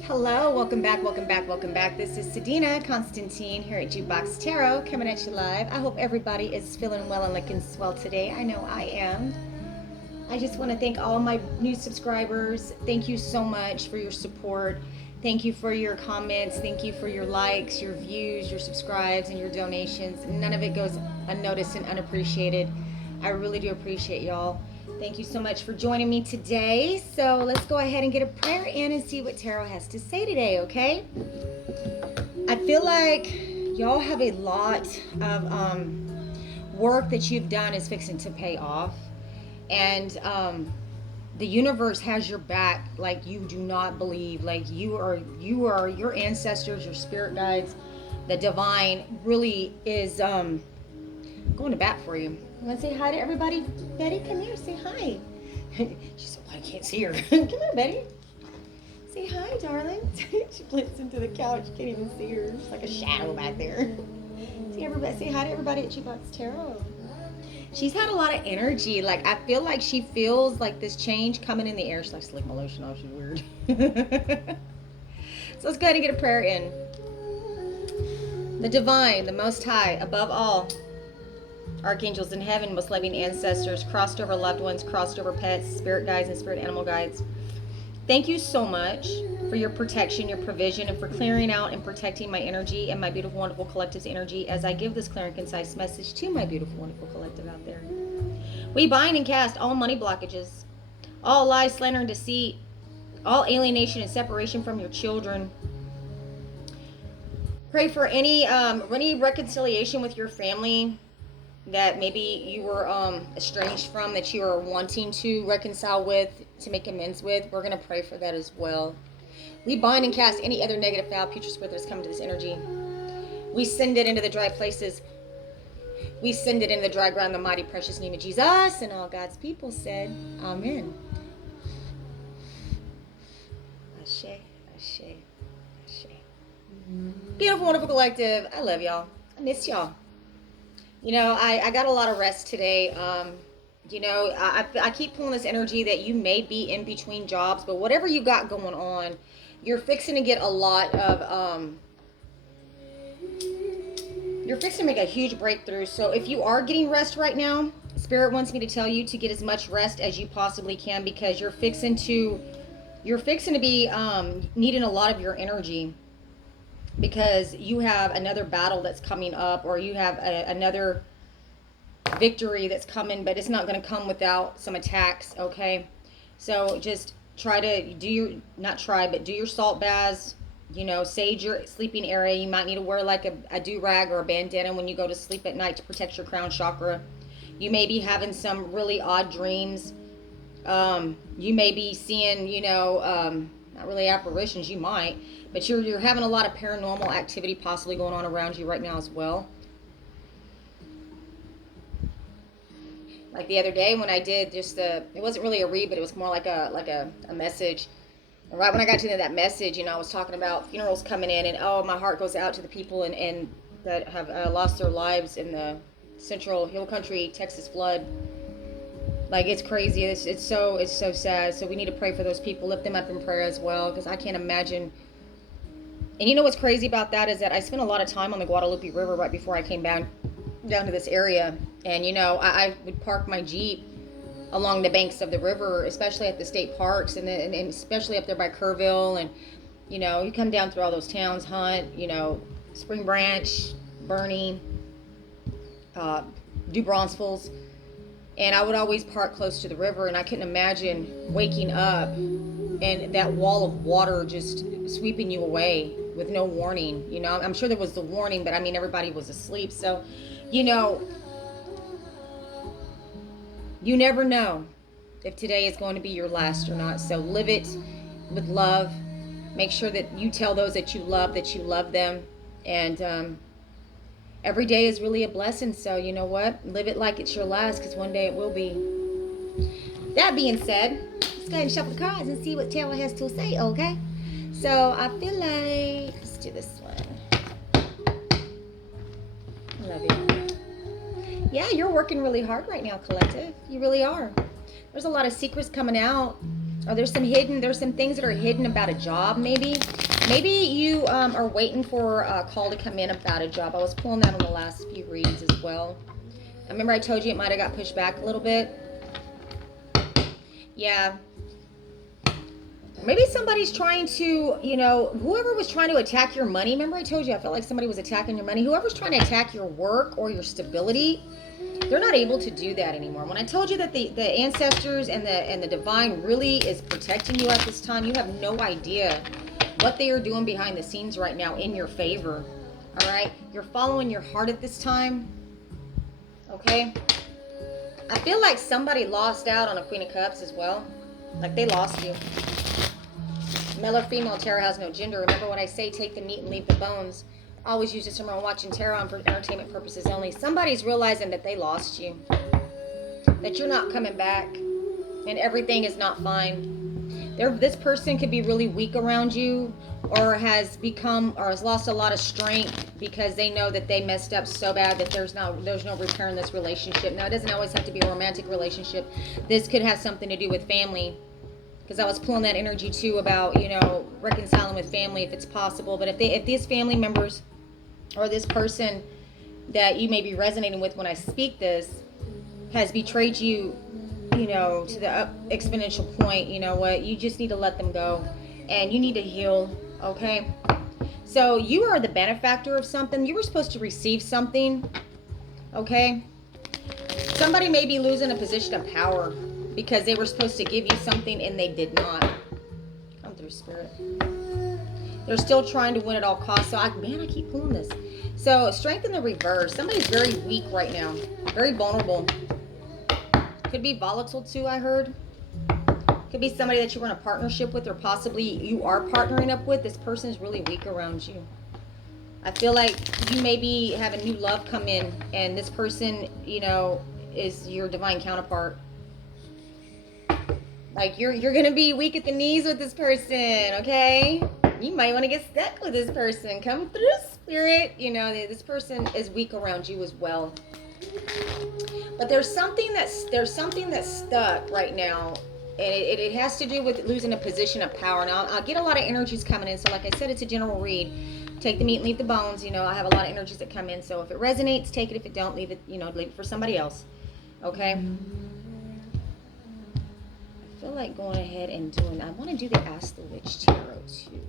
Hello, welcome back, welcome back, welcome back. This is Sedina Constantine here at Jukebox Tarot coming at you live. I hope everybody is feeling well and looking swell today. I know I am. I just want to thank all my new subscribers. Thank you so much for your support. Thank you for your comments. Thank you for your likes, your views, your subscribes, and your donations. None of it goes unnoticed and unappreciated. I really do appreciate y'all. Thank you so much for joining me today. So let's go ahead and get a prayer in and see what Tarot has to say today, okay? I feel like y'all have a lot of work that you've done is fixing to pay off. And the universe has your back like you do not believe. Like you are your ancestors, your spirit guides, the divine really is going to bat for you. You want to say hi to everybody? Betty, come here, say hi. She said, well, I can't see her. Come here, Betty. Say hi, darling. She blends into the couch. You can't even see her. She's like a shadow back there. See everybody. Say hi to everybody at Jukebox Tarot. She's had a lot of energy. Like, I feel like she feels like this change coming in the air. She's like, slick my lotion off. She's weird. So let's go ahead and get a prayer in. The divine, the most high, above all, archangels in heaven, most loving ancestors, crossed over loved ones, crossed over pets, spirit guides, and spirit animal guides. Thank you so much for your protection, your provision, and for clearing out and protecting my energy and my beautiful, wonderful collective's energy as I give this clear and concise message to my beautiful, wonderful collective out there. We bind and cast all money blockages, all lies, slander, and deceit, all alienation and separation from your children. Pray for any reconciliation with your family that maybe you were estranged from, that you are wanting to reconcile with, to make amends with. We're going to pray for that as well. We bind and cast any other negative, foul, putrid spirit that's coming to this energy. We send it into the dry places. We send it into the dry ground in the mighty, precious name of Jesus. And all God's people said, Amen. Ashe, ashe, ashe. Beautiful, wonderful collective. I love y'all. I miss y'all. You know, I got a lot of rest today. You know, I keep pulling this energy that you may be in between jobs, but whatever you got going on, you're fixing to get a lot of, you're fixing to make a huge breakthrough. So if you are getting rest right now, Spirit wants me to tell you to get as much rest as you possibly can, because you're fixing to be needing a lot of your energy, because you have another battle that's coming up, or you have another victory that's coming, but it's not going to come without some attacks, okay? So just try to do your salt baths, you know, sage your sleeping area. You might need to wear like a do-rag or a bandana when you go to sleep at night to protect your crown chakra. You may be having some really odd dreams. You may be seeing, you know, not really apparitions, you might, but you're having a lot of paranormal activity possibly going on around you right now as well. Like the other day when I did just it wasn't really a read, but it was more like a message. And right when I got to that message, you know, I was talking about funerals coming in, and oh, my heart goes out to the people and that have lost their lives in the Central Hill Country Texas flood. Like, it's crazy. It's so sad. So we need to pray for those people, lift them up in prayer as well, because I can't imagine. And you know what's crazy about that is that I spent a lot of time on the Guadalupe River right before I came down to this area. And, you know, I would park my Jeep along the banks of the river, especially at the state parks, and especially up there by Kerrville. And, you know, you come down through all those towns, Hunt, you know, Spring Branch, Bernie, New Braunfels. And I would always park close to the river, and I couldn't imagine waking up and that wall of water just sweeping you away with no warning. You know, I'm sure there was the warning, but I mean, everybody was asleep. So, you know, you never know if today is going to be your last or not. So live it with love. Make sure that you tell those that you love them. And every day is really a blessing. So you know what? Live it like it's your last, because one day it will be. That being said, let's go ahead and shuffle the cards and see what Tarot has to say, okay? So I feel like, let's do this one. I love you. Yeah, you're working really hard right now, collective. You really are. There's a lot of secrets coming out. Or there's some things that are hidden about a job, maybe. Maybe you are waiting for a call to come in about a job. I was pulling that on the last few reads as well. I remember I told you it might have got pushed back a little bit. Yeah. Maybe somebody's trying to, whoever was trying to attack your money. Remember I told you I felt like somebody was attacking your money. Whoever's trying to attack your work or your stability, they're not able to do that anymore. When I told you that the ancestors and the divine really is protecting you at this time, you have no idea what they are doing behind the scenes right now in your favor. All right? You're following your heart at this time. Okay? I feel like somebody lost out on a Queen of Cups as well. Like they lost you. Male or female, tarot has no gender. Remember what I say, take the meat and leave the bones. I always use this term when watching tarot for entertainment purposes only. Somebody's realizing that they lost you. That you're not coming back. And everything is not fine. This person could be really weak around you, or has lost a lot of strength because they know that they messed up so bad that there's no repair in this relationship. Now, it doesn't always have to be a romantic relationship. This could have something to do with family. Because I was pulling that energy too about, reconciling with family if it's possible. But if these family members or this person that you may be resonating with when I speak this has betrayed you, to the exponential point, you know what? You just need to let them go. And you need to heal, okay? So you are the benefactor of something. You were supposed to receive something, okay? Somebody may be losing a position of power because they were supposed to give you something and they did not. Come through, Spirit. They're still trying to win at all costs. So, I keep pulling this. So, strength in the reverse. Somebody's very weak right now. Very vulnerable. Could be volatile too, I heard. Could be somebody that you were in a partnership with, or possibly you are partnering up with. This person is really weak around you. I feel like you maybe have a new love come in, and this person, is your divine counterpart. Like you're gonna be weak at the knees with this person, okay? You might want to get stuck with this person. Come through, Spirit. This person is weak around you as well. But there's something that's stuck right now, and it has to do with losing a position of power. Now I'll get a lot of energies coming in. So like I said, it's a general read. Take the meat and leave the bones. I have a lot of energies that come in. So if it resonates, take it. If it don't, leave it. Leave it for somebody else. Okay. I feel like going ahead and I want to do the Ask the Witch Tarot too.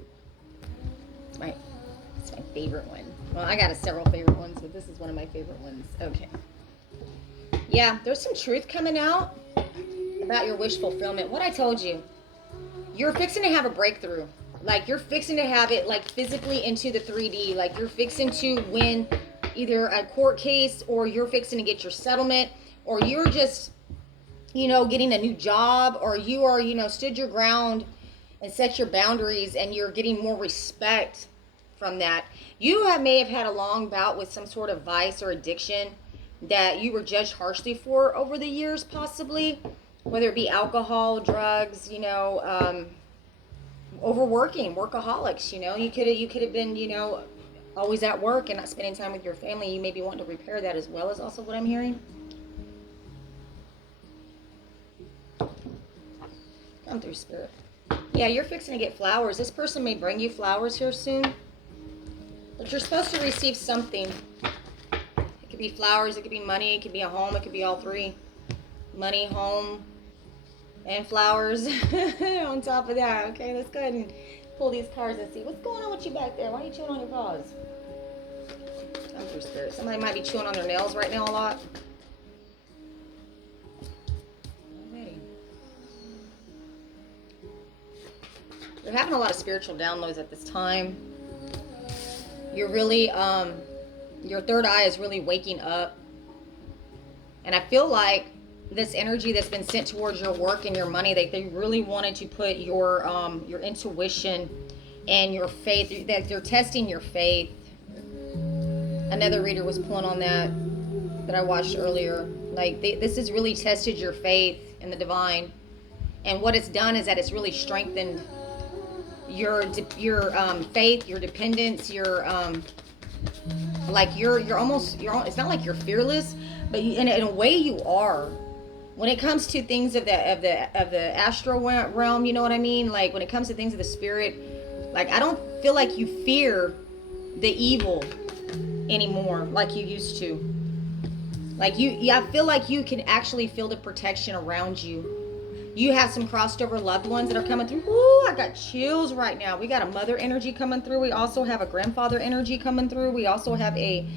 Right. It's my favorite one. Well, I got several favorite ones, but this is one of my favorite ones. Okay. Yeah, there's some truth coming out about your wish fulfillment. What I told you. You're fixing to have a breakthrough. Like you're fixing to have it like physically into the 3D. Like you're fixing to win either a court case, or you're fixing to get your settlement, or you're just getting a new job, or you are, stood your ground and set your boundaries, and you're getting more respect from that. You may have had a long bout with some sort of vice or addiction that you were judged harshly for over the years, possibly, whether it be alcohol, drugs, overworking, workaholics, you could have been, always at work and not spending time with your family. You may be wanting to repair that as well, is also what I'm hearing. Come through, Spirit. Yeah, you're fixing to get flowers. This person may bring you flowers here soon. But you're supposed to receive something. It could be flowers, it could be money, it could be a home, it could be all three. Money, home, and flowers on top of that. Okay, let's go ahead and pull these cards and see. What's going on with you back there? Why are you chewing on your paws? Come through, Spirit. Somebody might be chewing on their nails right now a lot. You're having a lot of spiritual downloads at this time. You're really, your third eye is really waking up. And I feel like this energy that's been sent towards your work and your money, they really wanted to put your intuition and your faith, that they're testing your faith. Another reader was pulling on that I watched earlier. Like, this has really tested your faith in the divine. And what it's done is that it's really strengthened your faith, your dependence, your it's not like you're fearless, but in a way you are. When it comes to things of the astral realm, you know what I mean? Like when it comes to things of the spirit, like I don't feel like you fear the evil anymore like you used to. Like yeah, I feel like you can actually feel the protection around you. You have some crossed over loved ones that are coming through. Ooh, I got chills right now. We got a mother energy coming through. We also have a grandfather energy coming through. We also have a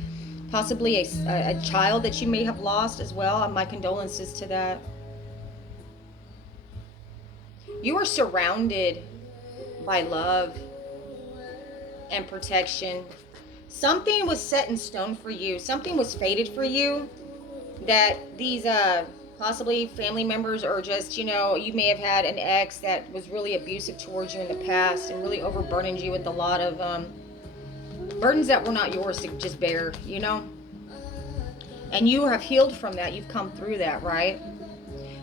possibly a child that you may have lost as well. My condolences to that. You are surrounded by love and protection. Something was set in stone for you. Something was fated for you that these possibly family members, or just, you know, you may have had an ex that was really abusive towards you in the past and really overburdened you with a lot of burdens that were not yours to just bear, you know. And you have healed from that. You've come through that, right?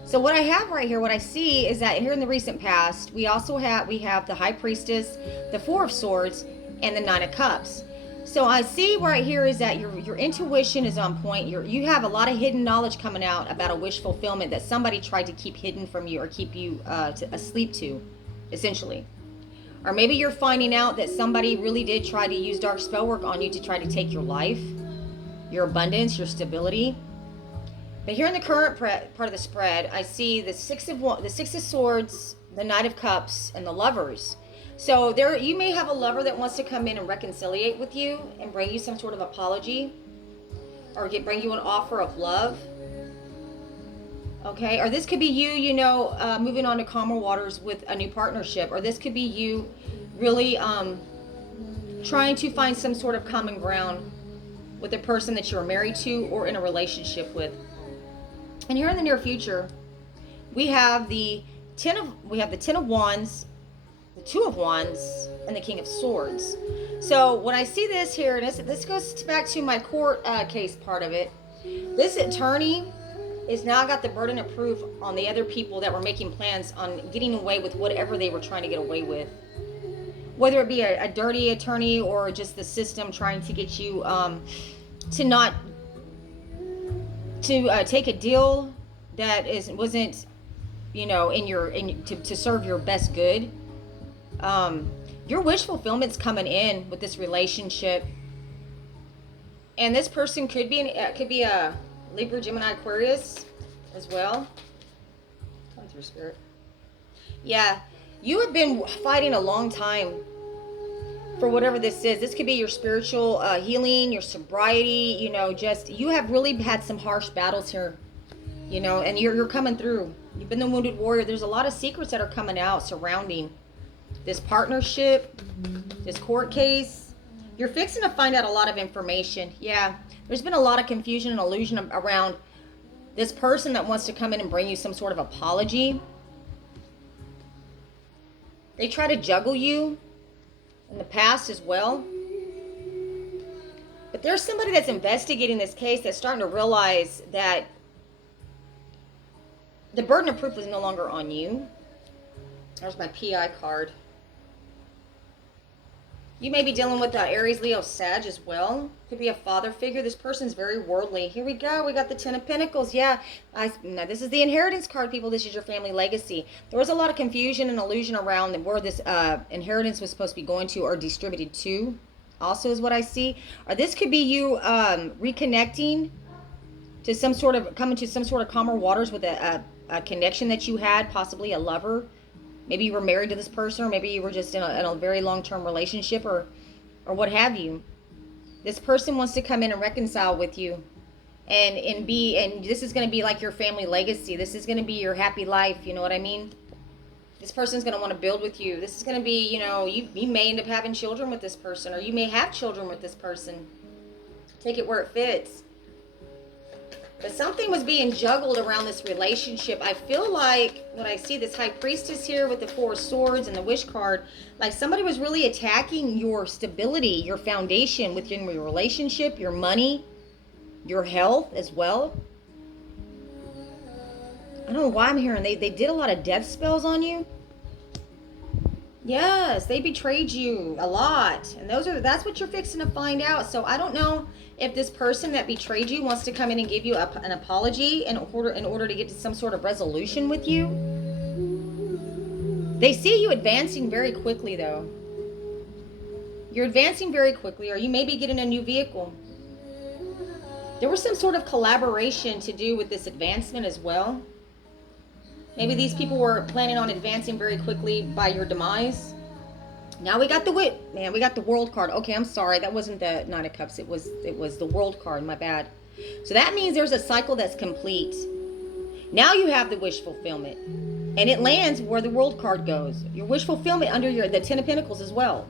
So what I have right here, what I see is that here in the recent past, we have the High Priestess, the Four of Swords, and the Nine of Cups. So I see right here is that your intuition is on point. You have a lot of hidden knowledge coming out about a wish fulfillment that somebody tried to keep hidden from you or keep you asleep to, essentially. Or maybe you're finding out that somebody really did try to use dark spell work on you to try to take your life, your abundance, your stability. But here in the current part of the spread, I see the Six of Swords, the Knight of Cups, and the Lovers. So there, you may have a lover that wants to come in and reconciliate with you and bring you some sort of apology, or bring you an offer of love. Okay, or this could be you, you know, moving on to calmer waters with a new partnership, or this could be you really trying to find some sort of common ground with a person that you're married to or in a relationship with. And here in the near future, we have the Ten of Wands, the Two of Wands, and the King of Swords. So when I see this here, and this goes back to my court case part of it, this attorney is now got the burden of proof on the other people that were making plans on getting away with whatever they were trying to get away with. Whether it be a dirty attorney or just the system trying to get you to not to take a deal that wasn't, you know, to serve your best good. Your wish fulfillment's coming in with this relationship, and this person could be a Libra, Gemini, Aquarius as well. Come through, Spirit. Yeah, you have been fighting a long time for whatever this is. This could be your spiritual healing, your sobriety, you know, just you have really had some harsh battles here, you know, and you're coming through. You've been the wounded warrior. There's a lot of secrets that are coming out surrounding this partnership, this court case. You're fixing to find out a lot of information. Yeah, there's been a lot of confusion and illusion around this person that wants to come in and bring you some sort of apology. They try to juggle you in the past as well. But there's somebody that's investigating this case that's starting to realize that the burden of proof is no longer on you. There's my PI card. You may be dealing with Aries, Leo, Sag as well. Could be a father figure. This person's very worldly. Here we go. We got the Ten of Pentacles. Yeah. Now this is the inheritance card, people. This is your family legacy. There was a lot of confusion and illusion around where this inheritance was supposed to be going to or distributed to. Also is what I see. Or this could be you reconnecting to some sort of, coming to some sort of calmer waters with a connection that you had, possibly a lover. Maybe you were married to this person, or maybe you were just in a very long-term relationship, or what have you. This person wants to come in and reconcile with you, and this is going to be like your family legacy. This is going to be your happy life. You know what I mean? This person's going to want to build with you. This is going to be, you know, you may end up having children with this person, or you may have children with this person. Take it where it fits. But something was being juggled around this relationship. I feel like when I see this High Priestess here with the Four of Swords and the Wish card, like somebody was really attacking your stability, your foundation within your relationship, your money, your health as well. I don't know why I'm hearing they did a lot of death spells on you. Yes, they betrayed you a lot. And that's what you're fixing to find out. So I don't know if this person that betrayed you wants to come in and give you an apology in order to get to some sort of resolution with you. They see you advancing very quickly though. You're advancing very quickly, or you may be getting a new vehicle. There was some sort of collaboration to do with this advancement as well. Maybe these people were planning on advancing very quickly by your demise. Now we got the we got the World card. Okay, I'm sorry. That wasn't the Nine of Cups. It was the World card. My bad. So that means there's a cycle that's complete. Now you have the wish fulfillment. And it lands where the World card goes. Your wish fulfillment under the Ten of Pentacles as well.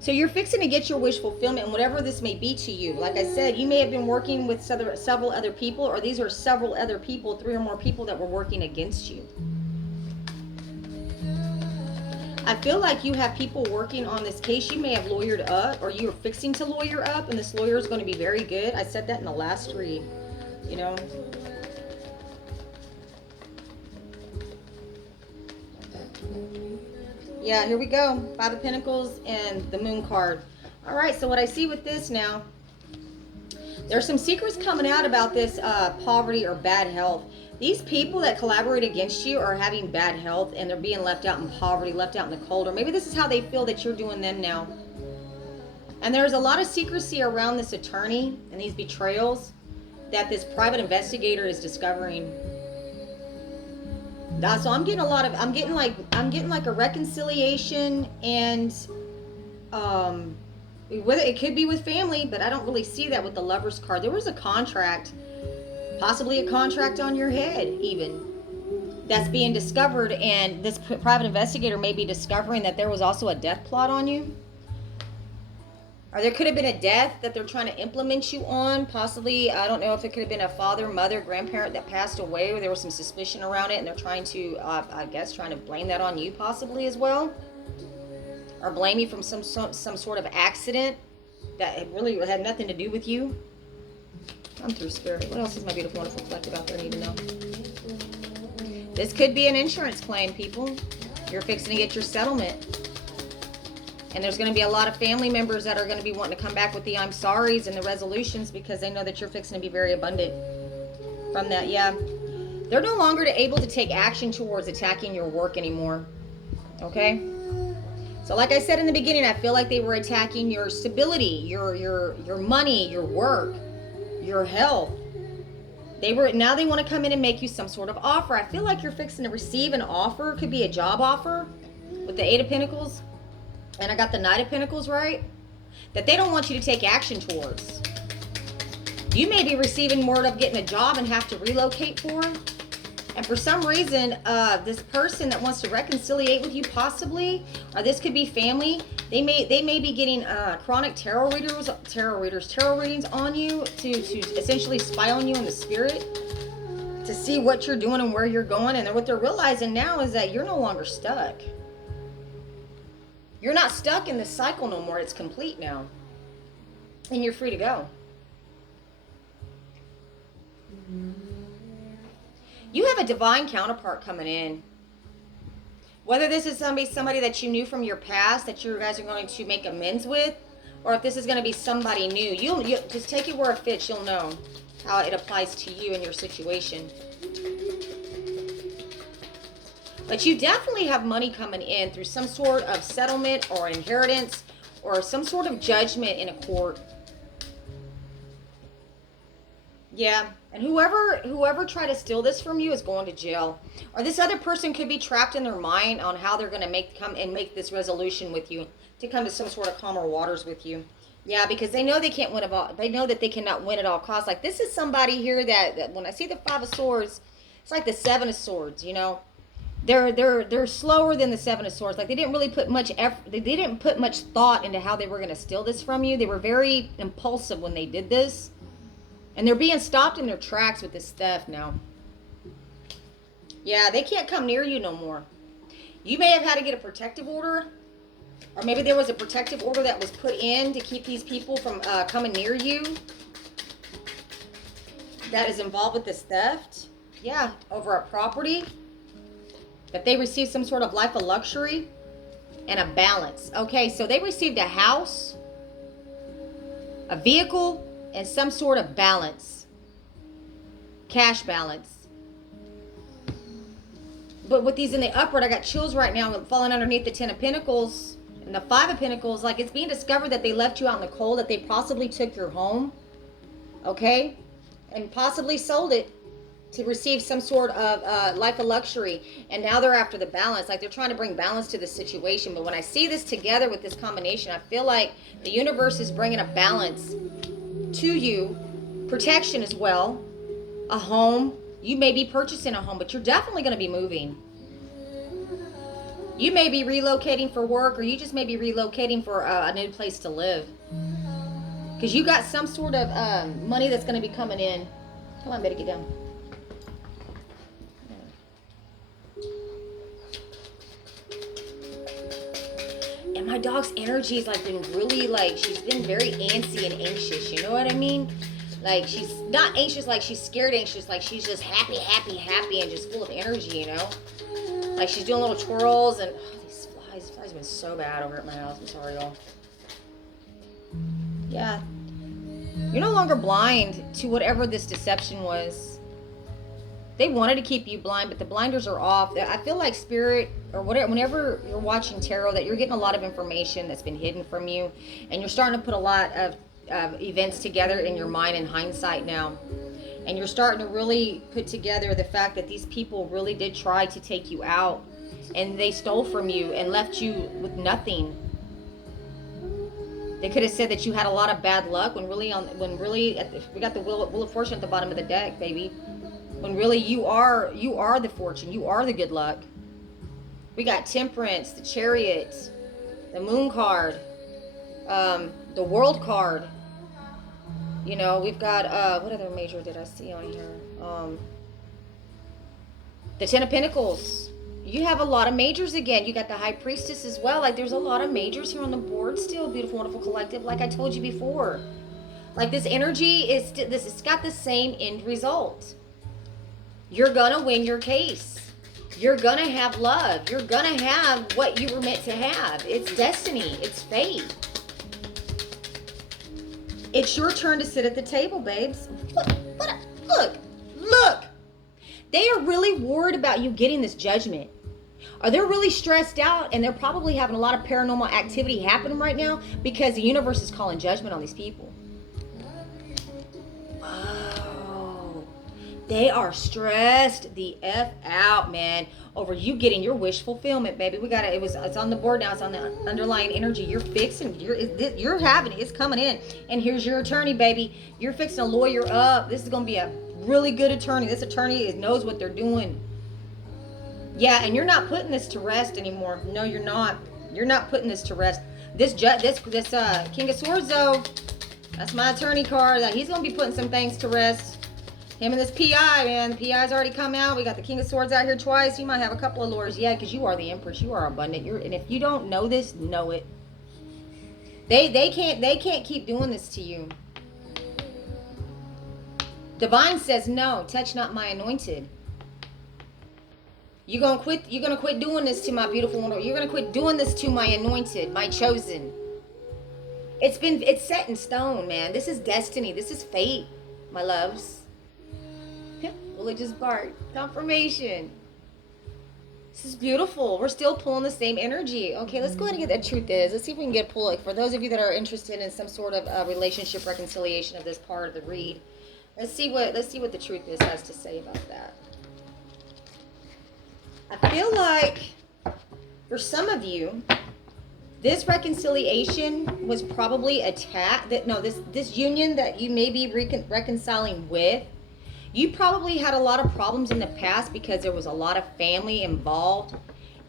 So you're fixing to get your wish fulfillment, and whatever this may be to you. Like I said, you may have been working with several other people, or these are several other people, 3 or more people that were working against you. I feel like you have people working on this case. You may have lawyered up, or you're fixing to lawyer up, and this lawyer is going to be very good. I said that in the last read, you know. Yeah, here we go. 5 of Pentacles and the Moon card. All right, so what I see with this now, there's some secrets coming out about this poverty or bad health. These people that collaborate against you are having bad health, and they're being left out in poverty, left out in the cold, or maybe this is how they feel that you're doing them now. And there's a lot of secrecy around this attorney and these betrayals that this private investigator is discovering. So I'm getting I'm getting like a reconciliation, and whether it could be with family, but I don't really see that with the Lover's card. There was a contract, possibly a contract on your head even, that's being discovered, and this private investigator may be discovering that there was also a death plot on you. Or there could have been a death that they're trying to implement you on. Possibly, I don't know if it could have been a father, mother, grandparent that passed away, or there was some suspicion around it, and they're trying to, I guess, trying to blame that on you possibly as well. Or blame you from some sort of accident that really had nothing to do with you. I'm through, Spirit. What else is my beautiful, wonderful collective out there need to know? This could be an insurance claim, people. You're fixing to get your settlement. And there's going to be a lot of family members that are going to be wanting to come back with the I'm sorries and the resolutions, because they know that you're fixing to be very abundant from that. Yeah. They're no longer able to take action towards attacking your work anymore. Okay? So like I said in the beginning, I feel like they were attacking your stability, your money, your work, your health. Now they want to come in and make you some sort of offer. I feel like you're fixing to receive an offer. It could be a job offer with the 8 of Pentacles. And I got the Knight of Pentacles, right? That they don't want you to take action towards. You may be receiving word of getting a job and have to relocate for. And for some reason, this person that wants to reconciliate with you possibly, or this could be family, they may be getting chronic tarot readings on you to essentially spy on you in the spirit, to see what you're doing and where you're going. And what they're realizing now is that you're no longer stuck. You're not stuck in this cycle no more. It's complete now. And you're free to go. You have a divine counterpart coming in. Whether this is somebody that you knew from your past that you guys are going to make amends with, or if this is going to be somebody new, you just take it where it fits. You'll know how it applies to you and your situation. But you definitely have money coming in through some sort of settlement or inheritance or some sort of judgment in a court. Yeah, and whoever tried to steal this from you is going to jail. Or this other person could be trapped in their mind on how they're going to make this resolution with you, to come to some sort of calmer waters with you. Yeah, because they know they can't win they know that they cannot win at all costs. Like this is somebody here that when I see the 5 of Swords, it's like the 7 of Swords, you know. They're slower than the 7 of Swords. Like they didn't really put much effort. They didn't put much thought into how they were going to steal this from you. They were very impulsive when they did this, and they're being stopped in their tracks with this stuff now. Yeah, they can't come near you no more. You may have had to get a protective order, or maybe there was a protective order that was put in to keep these people from coming near you. That is involved with this theft. Yeah, over a property. That they receive some sort of life of luxury, and a balance. Okay, so they received a house, a vehicle, and some sort of balance. Cash balance. But with these in the upward, I got chills right now falling underneath the Ten of Pentacles and the Five of Pentacles. Like, it's being discovered that they left you out in the cold, that they possibly took your home, okay, and possibly sold it to receive some sort of life of luxury. And now they're after the balance. Like, they're trying to bring balance to the situation. But when I see this together with this combination, I feel like the universe is bringing a balance to you, protection as well, a home. You may be purchasing a home, but you're definitely going to be moving. You may be relocating for work, or you just may be relocating for a new place to live. Because you got some sort of money that's going to be coming in. Come on, better get down. And my dog's energy has like been really, like, she's been very antsy and anxious. You know what I mean? Like, she's not anxious like she's scared anxious. Like, she's just happy, happy, happy, and just full of energy, you know? Like, she's doing little twirls, and these flies have been so bad over at my house. I'm sorry, y'all. Yeah. You're no longer blind to whatever this deception was. They wanted to keep you blind, but the blinders are off. I feel like spirit, or whatever, whenever you're watching tarot, that you're getting a lot of information that's been hidden from you, and you're starting to put a lot of events together in your mind in hindsight now. And you're starting to really put together the fact that these people really did try to take you out, and they stole from you and left you with nothing. They could have said that you had a lot of bad luck, when really we got the wheel of fortune at the bottom of the deck, baby. When really you are the fortune, you are the good luck. We got Temperance, the Chariot, the Moon card, the World card. You know, we've got what other major did I see on here? The Ten of Pentacles. You have a lot of majors again. You got the High Priestess as well. Like, there's a lot of majors here on the board still. Beautiful, wonderful collective. Like I told you before. Like, this energy is, it's got the same end result. You're gonna win your case. You're gonna have love. You're gonna have what you were meant to have. It's destiny. It's fate. It's your turn to sit at the table, babes. Look. They are really worried about you getting this judgment. Or they're really stressed out, and they're probably having a lot of paranormal activity happening right now because the universe is calling judgment on these people. Oh, they are stressed the F out, man, over you getting your wish fulfillment, baby. It's on the board now. It's on the underlying energy. You're fixing, you're having it. It's coming in. And here's your attorney, baby. You're fixing to lawyer up. This is going to be a really good attorney. This attorney knows what they're doing. Yeah, and you're not putting this to rest anymore. No, you're not. You're not putting this to rest. This King of Swords, though, that's my attorney card. He's going to be putting some things to rest. Him and this PI, man. The PI's already come out. We got the King of Swords out here twice. You might have a couple of lawyers. Yeah, because you are the Empress. You are abundant. And if you don't know this, know it. They can't keep doing this to you. Divine says, no, touch not my anointed. You're gonna quit doing this to my beautiful one. You're gonna quit doing this to my anointed, my chosen. It's set in stone, man. This is destiny. This is fate, my loves. Religious bark. Confirmation. This is beautiful. We're still pulling the same energy. Okay, let's go ahead and get that truth is. Let's see if we can get a pull. Like, for those of you that are interested in some sort of relationship reconciliation of this part of the read, let's see what the truth is has to say about that. I feel like for some of you, this reconciliation was probably this union that you may be reconciling with, you probably had a lot of problems in the past because there was a lot of family involved.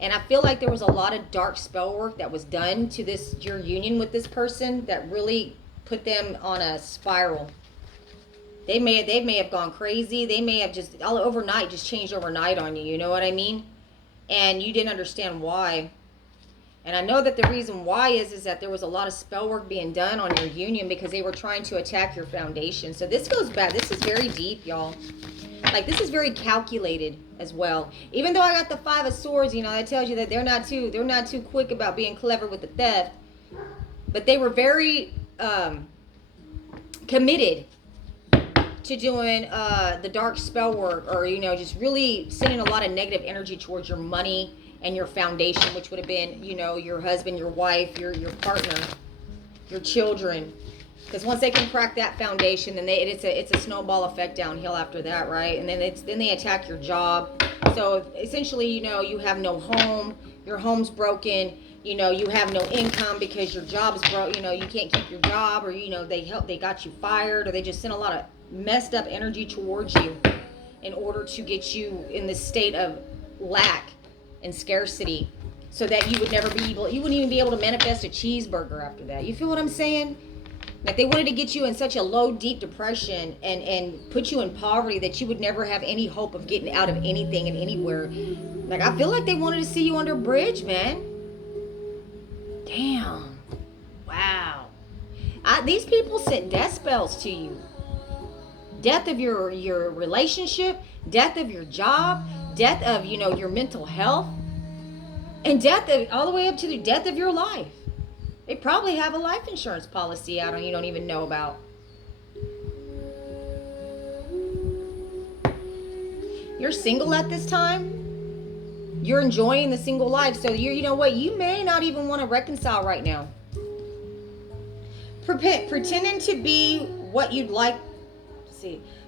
And I feel like there was a lot of dark spell work that was done to your union with this person that really put them on a spiral. They may have gone crazy. They may have just changed overnight on you. You know what I mean? And you didn't understand why. And I know that the reason why is that there was a lot of spell work being done on your union because they were trying to attack your foundation. So this goes back. This is very deep, y'all. Like, this is very calculated as well. Even though I got the Five of Swords, you know, that tells you that they're not too quick about being clever with the theft. But they were very committed to doing the dark spell work, or, you know, just really sending a lot of negative energy towards your money and your foundation, which would have been, you know, your husband, your wife, your partner, your children. Because once they can crack that foundation, then it's a snowball effect downhill after that, right? And then they attack your job. So essentially, you know, you have no home, your home's broken, you know, you have no income because your job's broke, you know, you can't keep your job, or, you know, they got you fired, or they just sent a lot of messed up energy towards you in order to get you in this state of lack and scarcity, so that you would you wouldn't even be able to manifest a cheeseburger after that. You feel what I'm saying? Like, they wanted to get you in such a low, deep depression and put you in poverty that you would never have any hope of getting out of anything and anywhere. Like, I feel like they wanted to see you under a bridge, man. Damn. Wow. These people sent death spells to you. Death of your relationship, death of your job, death of, you know, your mental health, and death of, all the way up to the death of your life. They probably have a life insurance policy out on you don't even know about. You're single at this time. You're enjoying the single life. So you know what? You may not even want to reconcile right now. Pretending to be what you'd like.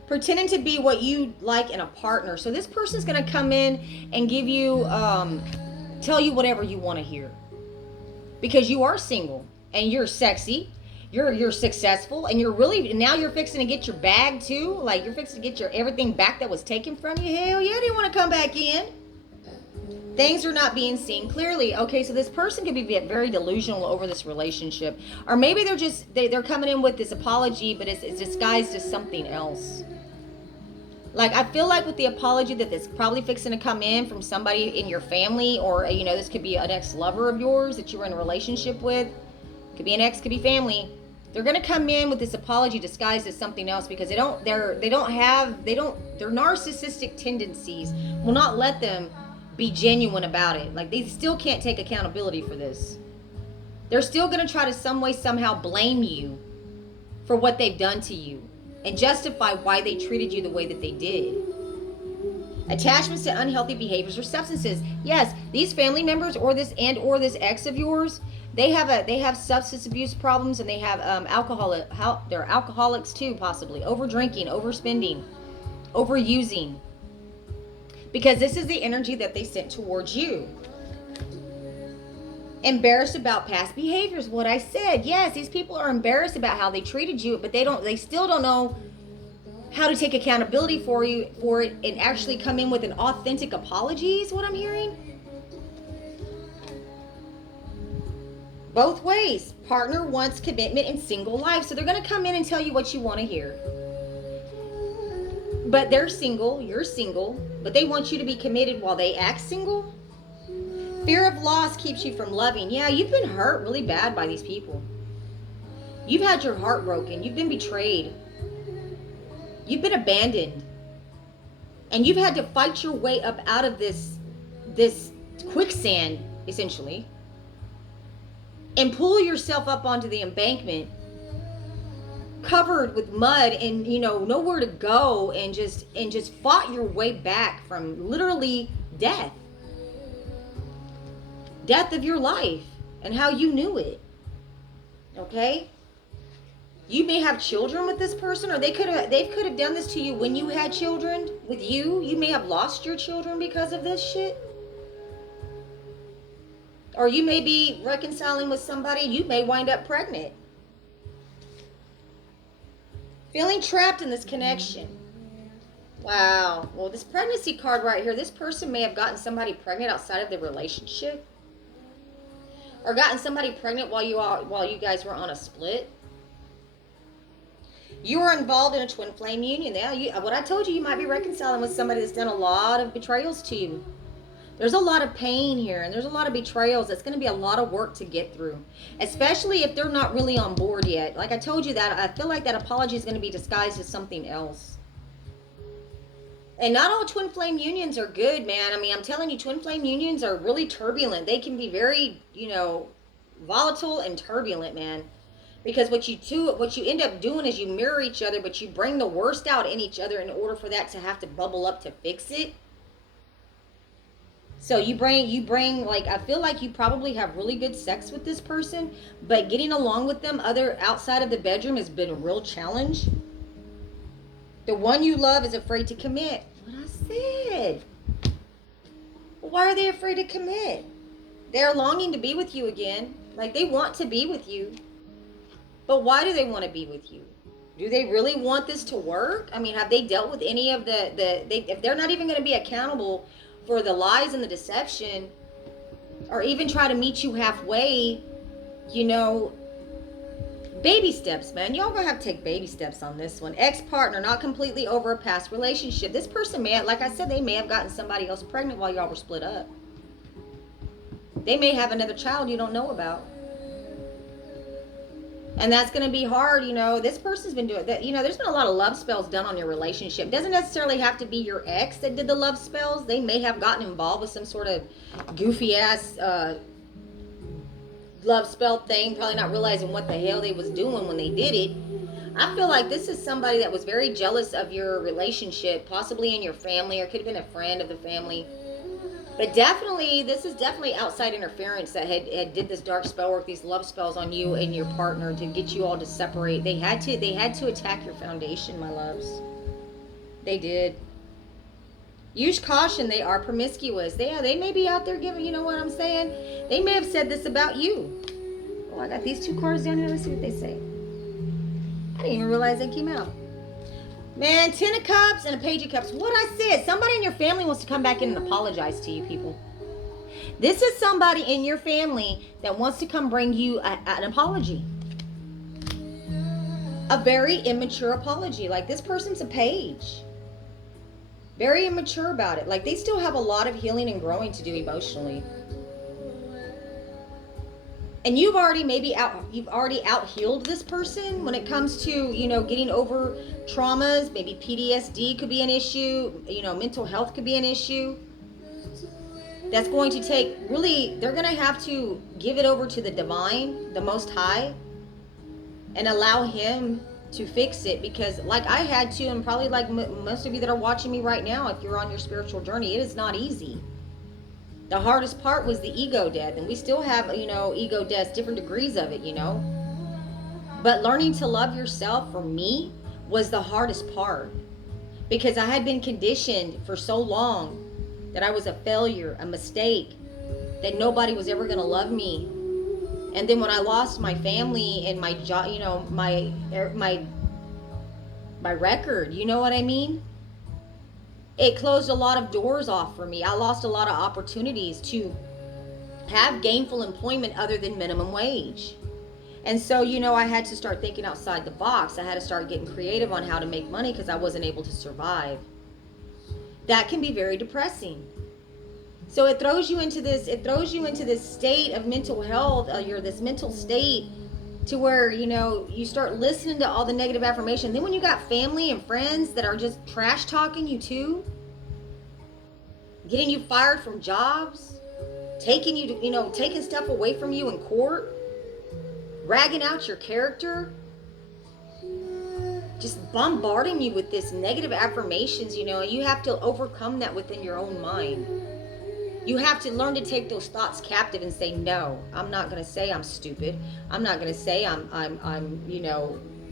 Pretending to be what you like in a partner. So this person's going to come in and give you, tell you whatever you want to hear. Because you are single and you're sexy, you're successful, and now you're fixing to get your bag too. Like, you're fixing to get your everything back that was taken from you. Hell yeah, they want to come back in. Things are not being seen clearly. Okay, so this person could be very delusional over this relationship, or maybe they're coming in with this apology, but it's disguised as something else. Like, I feel like with the apology that this probably fixing to come in from somebody in your family, or, you know, this could be an ex-lover of yours that you were in a relationship with. Could be an ex, could be family. They're going to come in with this apology disguised as something else because their narcissistic tendencies will not let them be genuine about it. Like, they still can't take accountability for this. They're still going to try to some way, somehow blame you for what they've done to you and justify why they treated you the way that they did. Attachments to unhealthy behaviors or substances. Yes, these family members or this ex of yours, they have substance abuse problems, and they have they're alcoholics too, possibly. Over drinking, overspending, overusing. Because this is the energy that they sent towards you. Embarrassed about past behaviors, what I said. Yes, these people are embarrassed about how they treated you, but they still don't know how to take accountability for it and actually come in with an authentic apology is what I'm hearing. Both ways. Partner wants commitment in single life, so they're going to come in and tell you what you want to hear. But they're single, you're single, but they want you to be committed while they act single. Fear of loss keeps you from loving. Yeah, you've been hurt really bad by these people. You've had your heart broken. You've been betrayed. You've been abandoned. And you've had to fight your way up out of this quicksand, essentially, and pull yourself up onto the embankment, covered with mud and, you know, nowhere to go, and just fought your way back from literally death of your life and how you knew it. Okay? You may have children with this person, or they could have done this to you when you had children with you. You may have lost your children because of this shit. Or you may be reconciling with somebody, you may wind up pregnant. Feeling trapped in this connection. Wow. Well, this pregnancy card right here, this person may have gotten somebody pregnant outside of the relationship. Or gotten somebody pregnant while you guys were on a split. You were involved in a twin flame union. What I told you, you might be reconciling with somebody that's done a lot of betrayals to you. There's a lot of pain here, and there's a lot of betrayals. It's going to be a lot of work to get through, especially if they're not really on board yet. Like I told you, that I feel like that apology is going to be disguised as something else. And not all twin flame unions are good, man. I mean, I'm telling you, twin flame unions are really turbulent. They can be very, volatile and turbulent, man. Because what you end up doing is you mirror each other, but you bring the worst out in each other in order for that to have to bubble up to fix it. So you bring like, I feel like you probably have really good sex with this person, but getting along with them outside of the bedroom has been a real challenge. The one you love is afraid to commit. What I said. Why are they afraid to commit? They're longing to be with you again. Like, they want to be with you. But why do they want to be with you? Do they really want this to work? I mean, have they dealt with any of if they're not even going to be accountable for the lies and the deception, or even try to meet you halfway, baby steps, man. Y'all gonna have to take baby steps on this one. Ex-partner, not completely over a past relationship. This person like I said, they may have gotten somebody else pregnant while y'all were split up. They may have another child you don't know about. And that's going to be hard, This person's been doing that. There's been a lot of love spells done on your relationship. It doesn't necessarily have to be your ex that did the love spells. They may have gotten involved with some sort of goofy ass love spell thing, probably not realizing what the hell they was doing when they did it. I feel like this is somebody that was very jealous of your relationship, possibly in your family, or could have been a friend of the family. But this is definitely outside interference that had did this dark spell work, these love spells on you and your partner to get you all to separate. They had to attack your foundation, my loves. They did. Use caution. They are promiscuous. They may be out there giving, you know what I'm saying? They may have said this about you. Oh, I got these two cards down here. Let's see what they say. I didn't even realize they came out. Man, 10 of Cups and a Page of Cups. What I said, somebody in your family wants to come back in and apologize to you, people. This is somebody in your family that wants to come bring you an apology. A very immature apology. Like, this person's a page. Very immature about it. Like, they still have a lot of healing and growing to do emotionally. And you've already out healed this person when it comes to, getting over traumas. Maybe PTSD could be an issue. Mental health could be an issue. That's going to take, really, they're going to have to give it over to the divine, the Most High, and allow Him to fix it. Because like I had to, and probably like most of you that are watching me right now, if you're on your spiritual journey, it is not easy. The hardest part was the ego death, and we still have, ego deaths, different degrees of it, But learning to love yourself, for me, was the hardest part. Because I had been conditioned for so long that I was a failure, a mistake, that nobody was ever going to love me. And then when I lost my family and my job, my record, you know what I mean? It closed a lot of doors off for me. I lost a lot of opportunities to have gainful employment other than minimum wage. And so, I had to start thinking outside the box. I had to start getting creative on how to make money because I wasn't able to survive. That can be very depressing. So it throws you into this state of mental health, this mental state to where, you start listening to all the negative affirmation. Then when you got family and friends that are just trash talking you too, getting you fired from jobs, taking you to, taking stuff away from you in court, ragging out your character, just bombarding you with this negative affirmations, and you have to overcome that within your own mind. You have to learn to take those thoughts captive and say, no, I'm not going to say I'm stupid. I'm not going to say I'm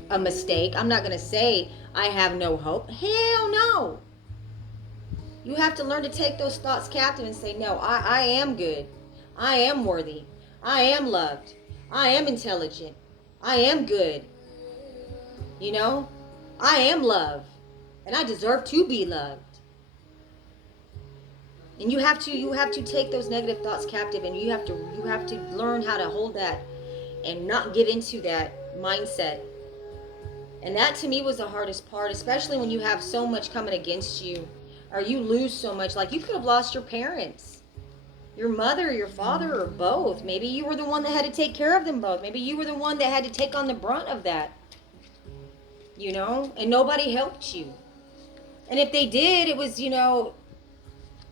a mistake. I'm not going to say I have no hope. Hell no. You have to learn to take those thoughts captive and say, no, I am good. I am worthy. I am loved. I am intelligent. I am good. I am love. And I deserve to be loved. And you have to take those negative thoughts captive, and you have to learn how to hold that and not give into that mindset. And that to me was the hardest part, especially when you have so much coming against you, or you lose so much. Like, you could have lost your parents. Your mother, your father, or both. Maybe you were the one that had to take care of them both. Maybe you were the one that had to take on the brunt of that. You know? And nobody helped you. And if they did, it was,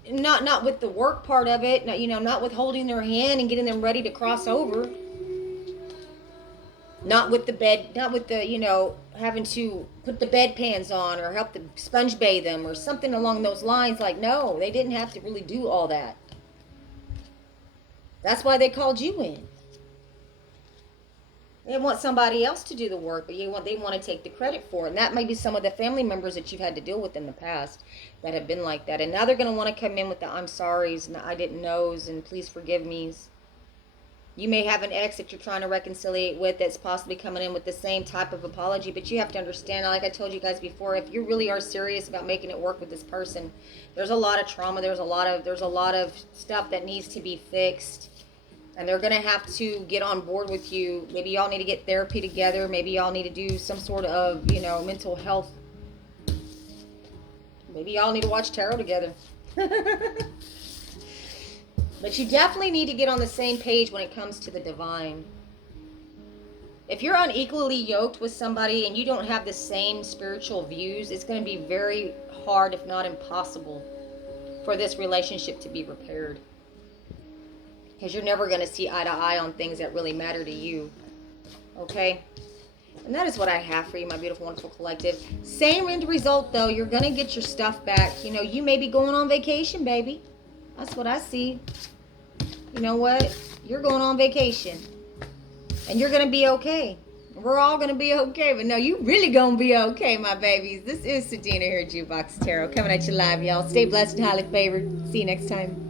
not with the work part of it, not with holding their hand and getting them ready to cross over. Not with the bed, not with the, having to put the bedpans on or help to sponge bathe them or something along those lines. Like, no, they didn't have to really do all that. That's why they called you in. They want somebody else to do the work, but they want to take the credit for it. And that might be some of the family members that you've had to deal with in the past that have been like that. And now they're going to want to come in with the I'm sorry's and the I didn't know's and please forgive me's. You may have an ex that you're trying to reconcile with that's possibly coming in with the same type of apology, but you have to understand, like I told you guys before, if you really are serious about making it work with this person, there's a lot of trauma, there's a lot of stuff that needs to be fixed, and they're going to have to get on board with you. Maybe y'all need to get therapy together, maybe y'all need to do some sort of, mental health. Maybe y'all need to watch tarot together. But you definitely need to get on the same page when it comes to the divine. If you're unequally yoked with somebody and you don't have the same spiritual views, it's going to be very hard, if not impossible, for this relationship to be repaired. Because you're never going to see eye to eye on things that really matter to you. Okay? And that is what I have for you, my beautiful, wonderful collective. Same end result, though. You're going to get your stuff back. You may be going on vacation, baby. That's what I see. You know what? You're going on vacation. And you're going to be okay. We're all going to be okay. But no, you really going to be okay, my babies. This is Sadina here at Jukebox Tarot. Coming at you live, y'all. Stay blessed and highly favored. See you next time.